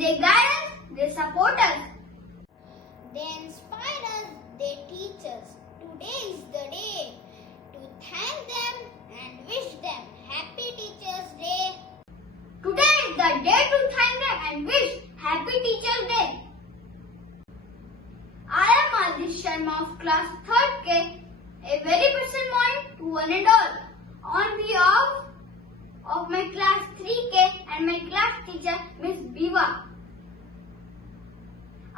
They guide us, they support us. They inspire us, they teach us. Today is the day to thank them and wish them Happy Teachers' Day. Today is the day to thank them and wish Happy Teachers' Day. I am Jisha Sharma of class 3rd K. A very special morning to one and all. On behalf of my class 3K and my class teacher Miss Biva,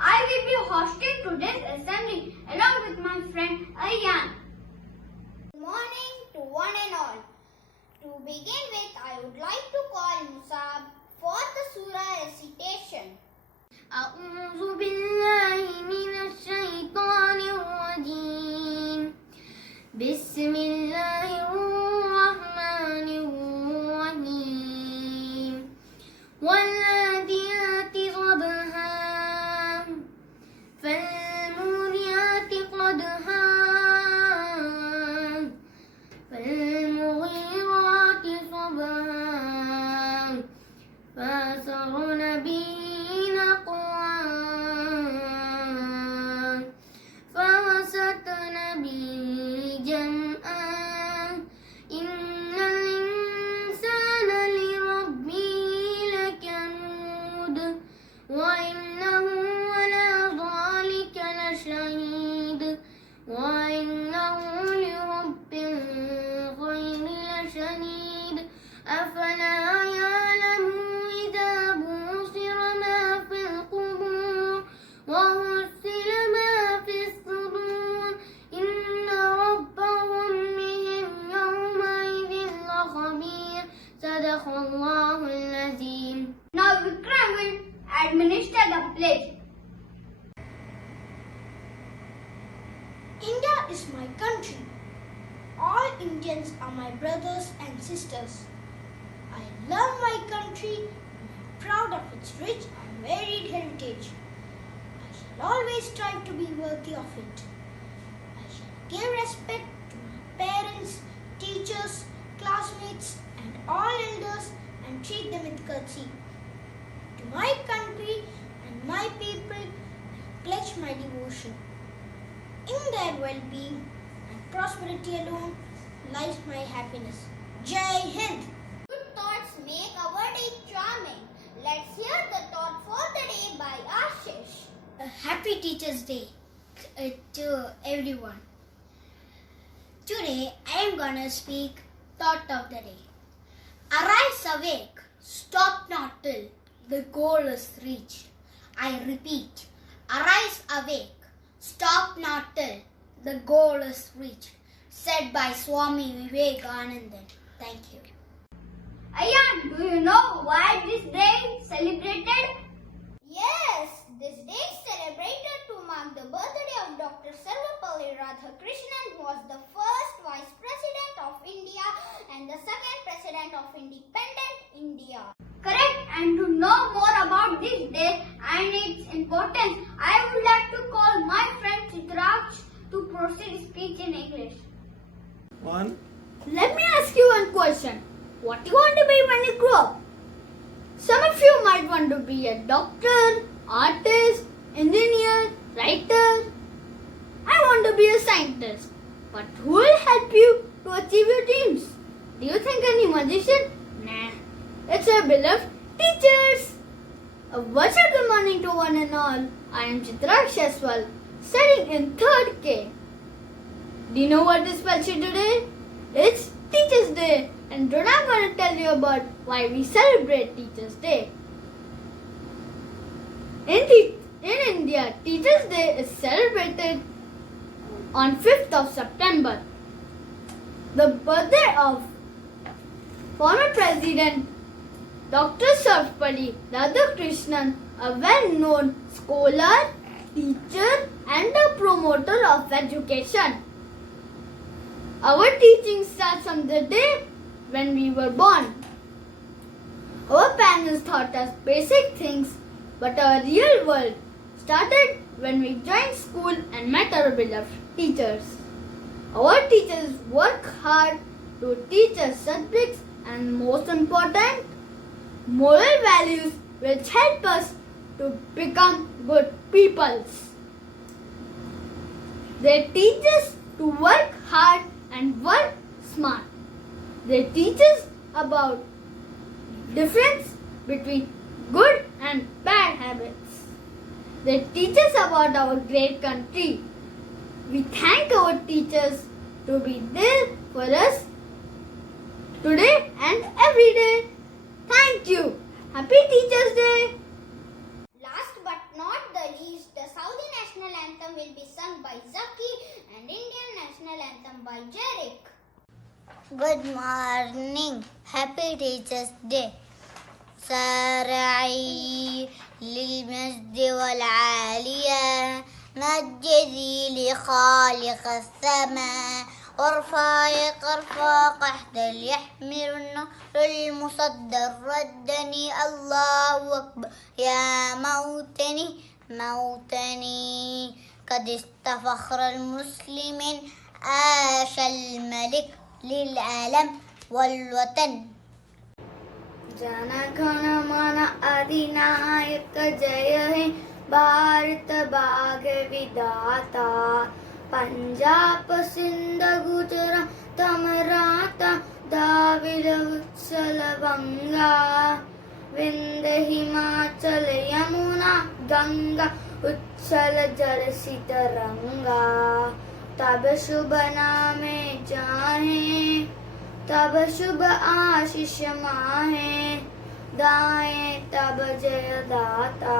I will be hosting today's assembly along with my friend Ayan. Good morning to one and all. To begin with, I would like to call Musab for the surah recitation. أعوذ بالله من الشيطان الرجيم بسم الله الرحمن الرحيم والعاديات ضبحا فالموريات قدحا فالمغيرات صبحا فأثرن به نقعا فوسطن به جمعا إن الإنسان لربه لكنود وإنه على ذلك لشهيد وإنه لرب الخير لشديد أفلا يعلم إذا بوصر ما في القبور وحصل ما في الصدور إن ربهم بهم يومئذ لخبير صدق الله العظيم. Now Vikram will administer the pledge. India is my country. All Indians are my brothers and sisters. I love my country and am proud of its rich and varied heritage. I shall always strive to be worthy of it. I shall give respect to my parents, teachers, classmates and all elders and treat them with courtesy. To my country and my people, I pledge my devotion. In their well-being and prosperity alone lies my happiness. Jai Hind! Good thoughts make our day charming. Let's hear the thought for the day by Ashish. A happy Teachers' Day to everyone. Today I am gonna speak thought of the day. Arise awake, stop not till the goal is reached. I repeat, arise awake, stop not till the goal is reached. Said by Swami Vivekananda. Thank you. Ayan, do you know why this day is celebrated? Yes, this day is celebrated to mark the birthday of Dr. Sarvapalli Radhakrishnan, who was the first Vice President of India and the second President of independent India. Correct. And to know more about this day and its importance, I would like to call my friend Chitraj to proceed speech in English. One. Let me ask you one question. What do you want to be when you grow up? Some of you might want to be a doctor, artist, engineer, writer. I want to be a scientist. But who will help you to achieve your dreams? Do you think any magician? Nah. It's our beloved teachers. A very good morning to one and all. I am Chitra Shaswal, studying in 3rd K. Do you know what is special today? It's Teachers' Day, and today I'm going to tell you about why we celebrate Teachers' Day. In India, Teachers' Day is celebrated on 5th of September. The birthday of former President Dr. Sarvapalli Radhakrishnan, a well-known scholar, teacher and a promoter of education. Our teaching starts from the day when we were born. Our parents taught us basic things, but our real world started when we joined school and met our beloved teachers. Our teachers work hard to teach us subjects and most important, moral values which help us to become good peoples. They teach us to work hard and work smart. They teach us about difference between good and bad habits. They teach us about our great country. We thank our teachers to be there for us today and every day. Thank you. Happy Teachers Day. Last but not the least, the Saudi National Anthem will be sung by Zaki and Indian National Anthem by Jarek. Good morning. Happy Teachers Day. سارعي للمجد والعالية مجدي لخالق السماء ورفايق رفاق احتل يحمل النهر المصدر ردني الله أكبر يا موطني موطني قد استفخر المسلمين عاش الملك للعالم والوطن जनगण मन अधिनायक जय हे भारत भाग्य विधाता पंजाब सिंध गुजरात मराठा द्राविड उत्कल गंगा विंध्य हिमाचल यमुना गंगा उच्छल जलसी तरंगा तब शुभ नामे जाहे तब शुभ आशीष माहे गाए तब जय दाता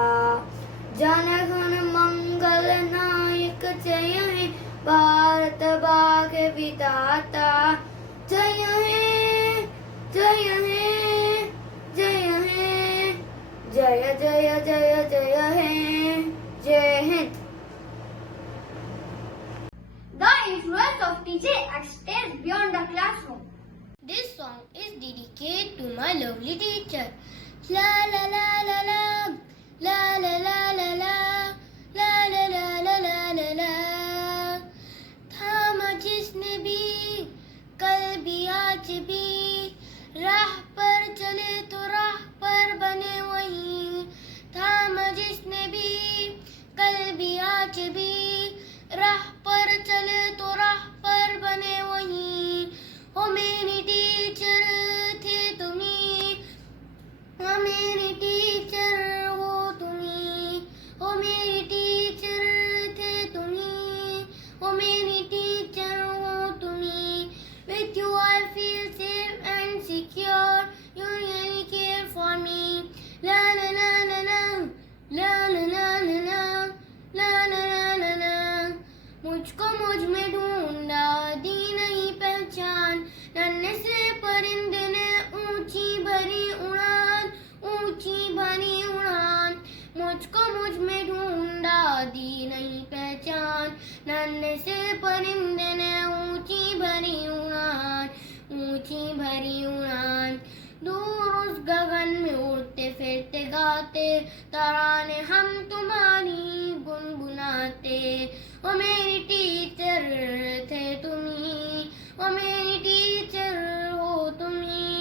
जनगण मंगल नायक जय हे भारत भाग्य विधाता जय हे जय हे जय हे जय जय जय जय हे जय Hind. The influence of teacher extends beyond the classroom. This song is dedicated to my lovely teacher. La la la la la la la la la la la la la la la la la थामा जिसने भी कल भी आज भी राह पर चले तो राह पर बने वहीं थामा जिसने भी कल भी आज भी राह पर चले तो राह पर बने वहीं ओ मेरी टीचर थे तुम्ही ओ मेरी टीचर हो तुम्ही ओ मेरी टीचर थे तुम्ही ओ मेरी टीचर हो तुम्ही with you I feel safe and secure you really care for me la la la la la la la la la la la la la la la मुझको मुझ में ढूंढा दी नहीं पहचान नन्हे से परिंदे ने ऊंची भरी उड़ान मुझको मुझ में ढूंढा दी नहीं पहचान नन्हे से परिंदे ने ऊंची भरी उड़ान दूर उस गगन में उड़ते फिरते गाते तराने हम तुम्हारी गुनगुनाते ओ मेरी टीचर थे तुम्ही ओ मेरी टीचर हो तुम्ही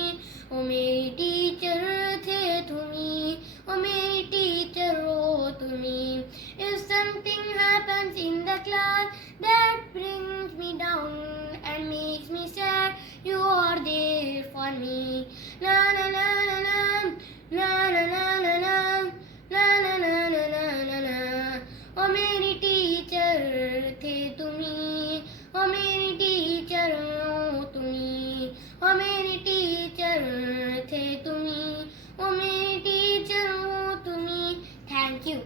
ओ मेरी टीचर थे तुम्ही ओ मेरी टीचर हो तुम्ही if something happens in the class that brings me down and makes me sad you are there for me la la la la la la la la la la la la la la la la la ओ मेरी teacher थे तुम्ही ओ मेरी teacher हो तुम्ही ओ मेरी teacher थे तुम्ही ओ मेरी टीचर हो तुम्ही thank you.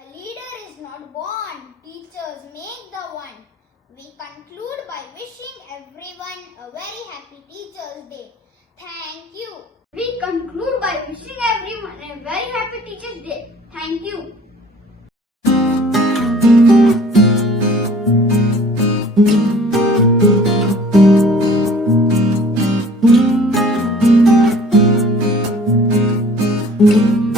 A leader is not born, teachers make the one. We conclude by wishing everyone a very happy Teachers Day. Thank you. We conclude by wishing everyone a very happy Teachers Day. Thank you. Thank you.